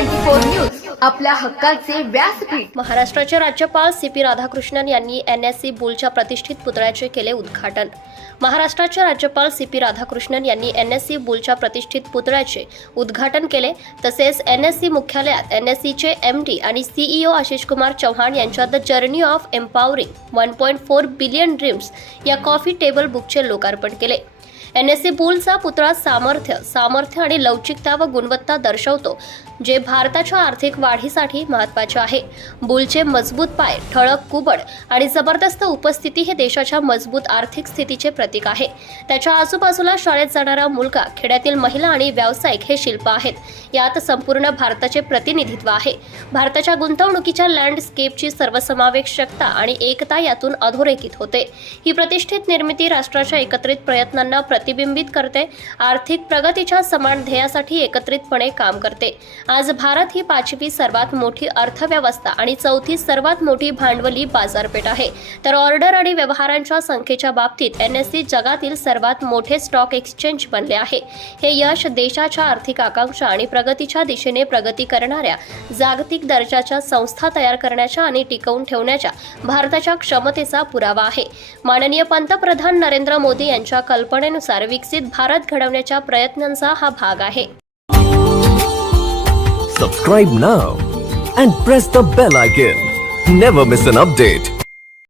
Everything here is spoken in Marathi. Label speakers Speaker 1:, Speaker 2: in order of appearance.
Speaker 1: फोर न्यूज आपल्या हक्काचे व्यासपीठ.
Speaker 2: महाराष्ट्राचे राज्यपाल सी पी राधाकृष्णन यांनी एन एस सी बुलच्या प्रतिष्ठित पुतळ्याचे केले उद्घाटन. महाराष्ट्राचे राज्यपाल सी पी राधाकृष्णन यांनी एन एस सी बुलच्या प्रतिष्ठित पुतळ्याचे उद्घाटन केले. तसेच एन एस सी मुख्यालयात एन एस सीचे एम डी आणि सीईओ आशिष कुमार चव्हाण यांच्या the journey of empowering one point four billion dreams या कॉफी टेबल बुकचे लोकार्पण केले. एन एस सी पूलचा पुतळा सामर्थ्य सामर्थ्य आणि लवचिकता व गुणवत्ता दर्शवतो जे भारताच्या आर्थिक वाढीसाठी महत्त्वाचे आहे. बुलचे मजबूत पाय ठळक कुबड आणि जबरदस्त उपस्थिती हे देशाच्या मजबूत आर्थिक स्थितीचे प्रतीक आहे. त्याच्या आजूबाजूला शाळेत जाणारा मुलगा खेड्यातील महिला आणि व्यावसायिक हे शिल्प आहेत. यात संपूर्ण भारताचे प्रतिनिधित्व आहे. भारताच्या गुंतवणुकीच्या लँडस्केपची सर्वसमावेशकता आणि एकता यातून अधोरेखित होते. ही प्रतिष्ठित निर्मिती राष्ट्राच्या एकत्रित प्रयत्नांना प्रतिबिंबित करते. आर्थिक प्रगतीच्या समान ध्येयासाठी एकत्रितपणे काम करते. आज भारत ही पाचवी सर्वात मोठी अर्थव्यवस्था आणि चौथी सर्वात मोठी भांडवली बाजारपेठ आहे. तर ऑर्डर आणि व्यवहारांच्या संख्येच्या बाबतीत एन एस सी जगातील सर्वात मोठे स्टॉक एक्सचेंज बनले आहे. हे यश देशाच्या आर्थिक आकांक्षा आणि प्रगतीच्या दिशेने प्रगती करणाऱ्या जागतिक दर्जाच्या संस्था तयार करण्याच्या आणि टिकवून ठेवण्याच्या भारताच्या क्षमतेचा पुरावा आहे. माननीय पंतप्रधान नरेंद्र मोदी यांच्या कल्पनेनुसार नुसार विकसित भारत घडवण्याच्या प्रयत्नांचा हा भाग आहे.
Speaker 3: Subscribe now and press the bell icon never miss an update